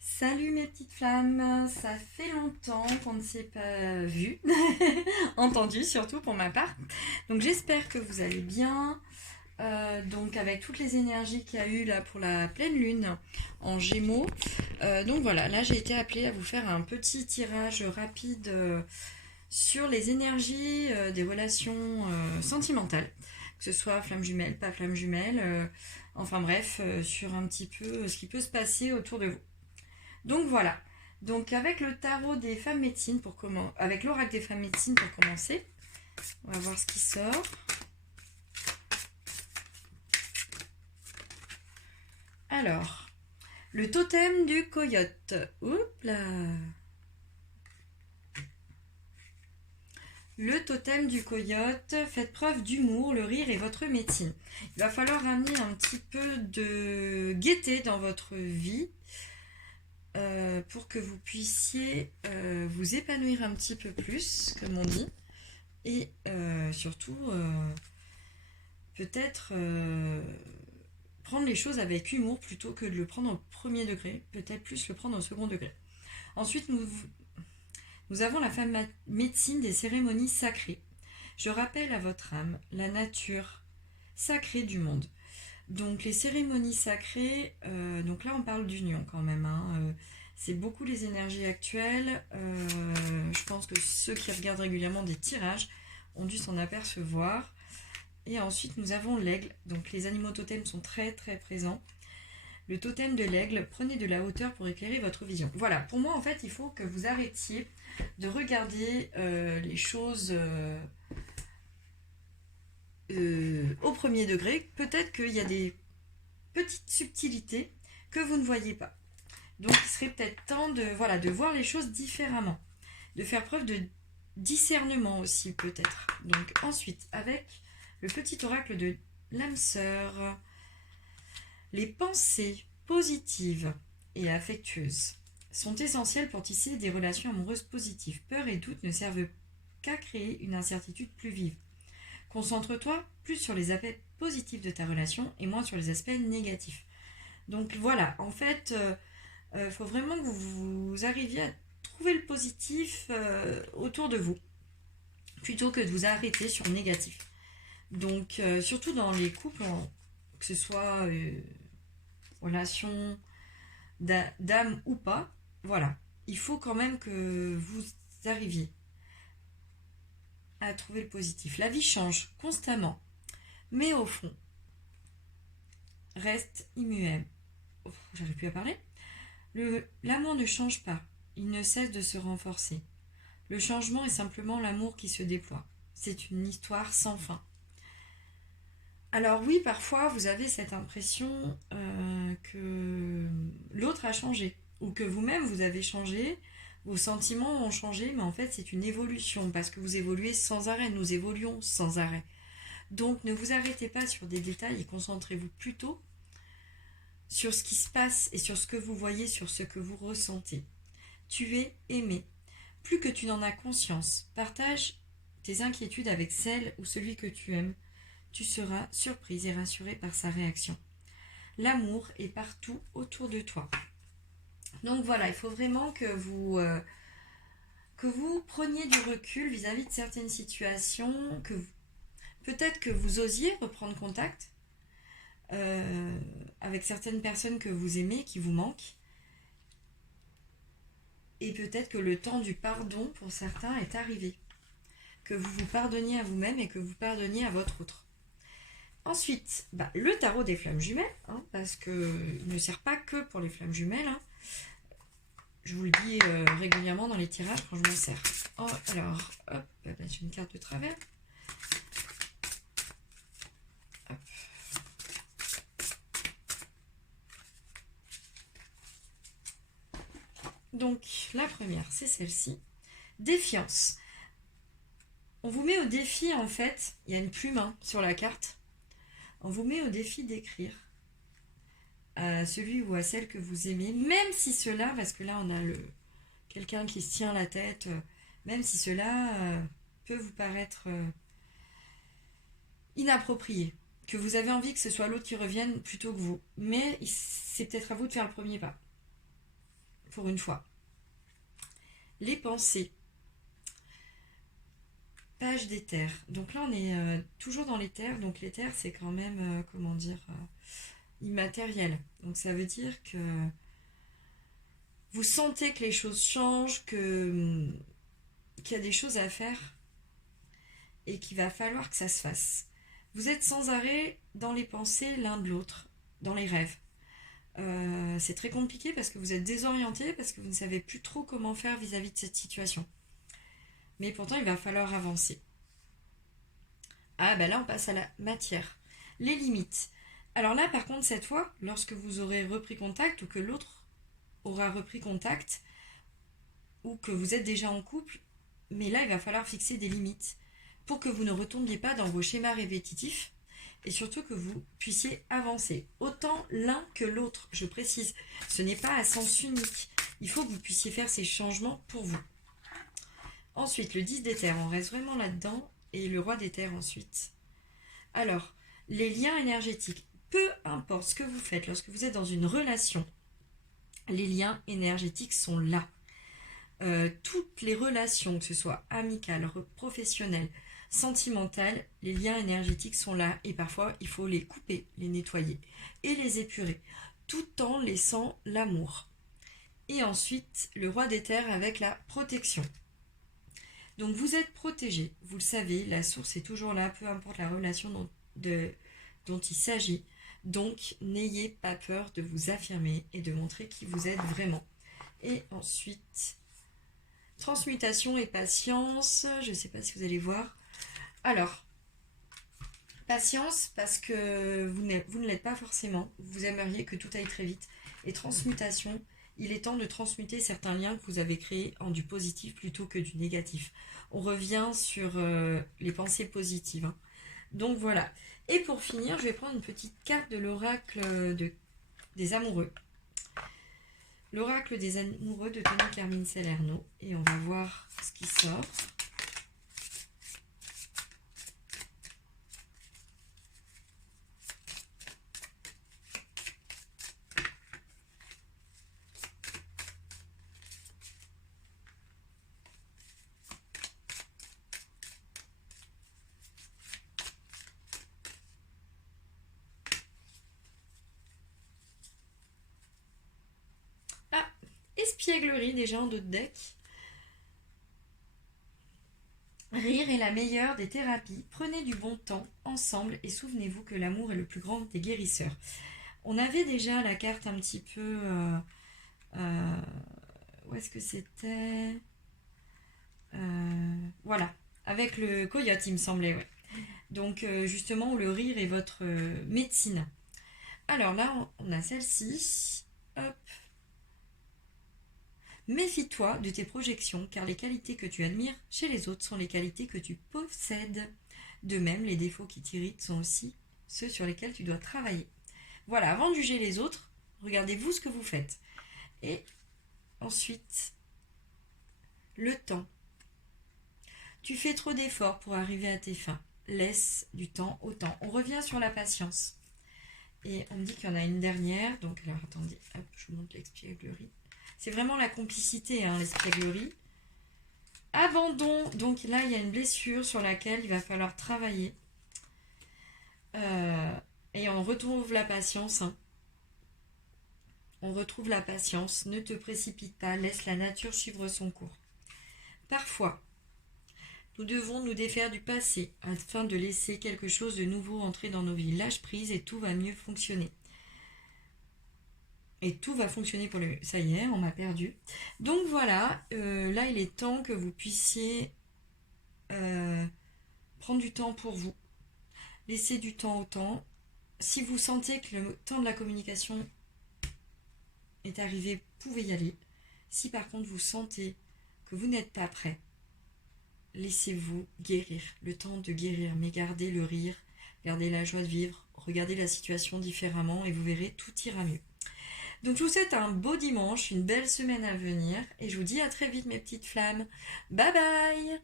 Salut mes petites flammes, ça fait longtemps qu'on ne s'est pas vu, entendu surtout pour ma part. Donc j'espère que vous allez bien. Donc avec toutes les énergies qu'il y a eu là pour la pleine lune en Gémeaux. Donc voilà, là j'ai été appelée à vous faire un petit tirage rapide sur les énergies des relations sentimentales, que ce soit flamme jumelle, pas flamme jumelle, enfin bref, sur un petit peu ce qui peut se passer autour de vous. Donc voilà. Donc avec le tarot des femmes médecines pour commencer, avec l'oracle des femmes médecines pour commencer, on va voir ce qui sort. Alors, le totem du coyote. Oups là. Le totem du coyote, faites preuve d'humour, le rire est votre médecine. Il va falloir ramener un petit peu de gaieté dans votre vie pour que vous puissiez vous épanouir un petit peu plus, comme on dit. Et surtout, peut-être prendre les choses avec humour plutôt que de le prendre au premier degré, peut-être plus le prendre au second degré. Ensuite, nous avons la femme médecine des cérémonies sacrées. Je rappelle à votre âme la nature sacrée du monde. Donc les cérémonies sacrées, donc là on parle d'union quand même, hein, c'est beaucoup les énergies actuelles. Je pense que ceux qui regardent régulièrement des tirages ont dû s'en apercevoir. Et ensuite, nous avons l'aigle. Donc, les animaux totems sont très très présents. Le totem de l'aigle, prenez de la hauteur pour éclairer votre vision. Voilà, pour moi, en fait, il faut que vous arrêtiez de regarder les choses au premier degré. Peut-être qu'il y a des petites subtilités que vous ne voyez pas. Donc, il serait peut-être temps de, voilà, de voir les choses différemment. De faire preuve de discernement aussi, peut-être. Donc, ensuite, avec le petit oracle de l'âme sœur. Les pensées positives et affectueuses sont essentielles pour tisser des relations amoureuses positives. Peur et doute ne servent qu'à créer une incertitude plus vive. Concentre-toi plus sur les aspects positifs de ta relation et moins sur les aspects négatifs. Donc voilà, en fait, faut vraiment que vous arriviez à trouver le positif autour de vous, plutôt que de vous arrêter sur le négatif. Donc, surtout dans les couples, que ce soit relation d'âme ou pas, voilà. Il faut quand même que vous arriviez à trouver le positif. La vie change constamment, mais au fond, reste immuable. Oh, j'arrive plus à parler. L'amour ne change pas, il ne cesse de se renforcer. Le changement est simplement l'amour qui se déploie. C'est une histoire sans fin. Alors oui, parfois vous avez cette impression que l'autre a changé, ou que vous-même vous avez changé, vos sentiments ont changé, mais en fait c'est une évolution, parce que vous évoluez sans arrêt, nous évoluons sans arrêt. Donc ne vous arrêtez pas sur des détails et concentrez-vous plutôt sur ce qui se passe et sur ce que vous voyez, sur ce que vous ressentez. Tu es aimé. Plus que tu n'en as conscience, partage tes inquiétudes avec celle ou celui que tu aimes. Tu seras surprise et rassurée par sa réaction. L'amour est partout autour de toi. Donc voilà, il faut vraiment que vous preniez du recul vis-à-vis de certaines situations, peut-être que vous osiez reprendre contact avec certaines personnes que vous aimez, qui vous manquent. Et peut-être que le temps du pardon pour certains est arrivé. Que vous vous pardonniez à vous-même et que vous pardonniez à votre autre. Ensuite, le tarot des flammes jumelles, hein, parce qu'il ne sert pas que pour les flammes jumelles. Hein. Je vous le dis régulièrement dans les tirages quand je m'en sers. Oh, alors, hop, j'ai une carte de travers. Hop. Donc, la première, c'est celle-ci. Défiance. On vous met au défi, en fait, il y a une plume sur la carte. On vous met au défi d'écrire à celui ou à celle que vous aimez, même si cela, parce que là on a quelqu'un qui se tient la tête, même si cela peut vous paraître inapproprié, que vous avez envie que ce soit l'autre qui revienne plutôt que vous, mais c'est peut-être à vous de faire le premier pas. pour une fois. Les pensées. Page d'éther. Donc là, on est toujours dans l'éther. Donc l'éther, c'est quand même, immatériel. Donc ça veut dire que vous sentez que les choses changent, qu'il y a des choses à faire et qu'il va falloir que ça se fasse. Vous êtes sans arrêt dans les pensées l'un de l'autre, dans les rêves. C'est très compliqué parce que vous êtes désorienté, parce que vous ne savez plus trop comment faire vis-à-vis de cette situation. Mais pourtant, il va falloir avancer. Ah, ben là, on passe à la matière. Les limites. Alors là, par contre, cette fois, lorsque vous aurez repris contact ou que l'autre aura repris contact ou que vous êtes déjà en couple, mais là, il va falloir fixer des limites pour que vous ne retombiez pas dans vos schémas répétitifs et surtout que vous puissiez avancer. Autant l'un que l'autre, je précise. Ce n'est pas à sens unique. Il faut que vous puissiez faire ces changements pour vous. Ensuite, le 10 d'éther, on reste vraiment là-dedans. Et le roi d'éther ensuite. Alors, les liens énergétiques. Peu importe ce que vous faites lorsque vous êtes dans une relation, les liens énergétiques sont là. Toutes les relations, que ce soit amicales, professionnelles, sentimentales, les liens énergétiques sont là. Et parfois, il faut les couper, les nettoyer et les épurer, tout en laissant l'amour. Et ensuite, le roi d'éther avec la protection. Donc vous êtes protégé, vous le savez, la source est toujours là, peu importe la relation dont il s'agit. Donc n'ayez pas peur de vous affirmer et de montrer qui vous êtes vraiment. Et ensuite, transmutation et patience, je ne sais pas si vous allez voir. Alors, patience parce que vous ne l'êtes pas forcément, vous aimeriez que tout aille très vite. Et transmutation, il est temps de transmuter certains liens que vous avez créés en du positif plutôt que du négatif. On revient sur les pensées positives. Hein. Donc voilà. Et pour finir, je vais prendre une petite carte de l'oracle des amoureux. L'oracle des amoureux de Tony Carmine Salerno. Et on va voir ce qui sort. Espièglerie déjà en dos de deck. Rire est la meilleure des thérapies. Prenez du bon temps ensemble et souvenez-vous que l'amour est le plus grand des guérisseurs. On avait déjà la carte un petit peu... où est-ce que c'était Voilà, avec le coyote il me semblait, ouais. Donc justement où le rire est votre médecine. Alors là on a celle-ci. Hop. Méfie-toi de tes projections, car les qualités que tu admires chez les autres sont les qualités que tu possèdes. De même, les défauts qui t'irritent sont aussi ceux sur lesquels tu dois travailler. Voilà, avant de juger les autres, regardez-vous ce que vous faites. Et ensuite, le temps. Tu fais trop d'efforts pour arriver à tes fins. Laisse du temps au temps. On revient sur la patience. Et on me dit qu'il y en a une dernière. Donc, alors attendez, hop, je vous montre l'expièglerie. C'est vraiment la complicité, hein, l'espièglerie. Abandon. Donc là, il y a une blessure sur laquelle il va falloir travailler. Et on retrouve la patience. Hein. On retrouve la patience. Ne te précipite pas. Laisse la nature suivre son cours. Parfois, nous devons nous défaire du passé afin de laisser quelque chose de nouveau entrer dans nos vies. Lâche prise et tout va mieux fonctionner. Et tout va fonctionner pour le mieux. Ça y est, on m'a perdu. Donc voilà, là il est temps que vous puissiez prendre du temps pour vous. Laissez du temps au temps. Si vous sentez que le temps de la communication est arrivé, vous pouvez y aller. Si par contre vous sentez que vous n'êtes pas prêt, laissez-vous guérir. Le temps de guérir, mais gardez le rire, gardez la joie de vivre, regardez la situation différemment et vous verrez, tout ira mieux. Donc je vous souhaite un beau dimanche, une belle semaine à venir et je vous dis à très vite mes petites flammes. Bye bye!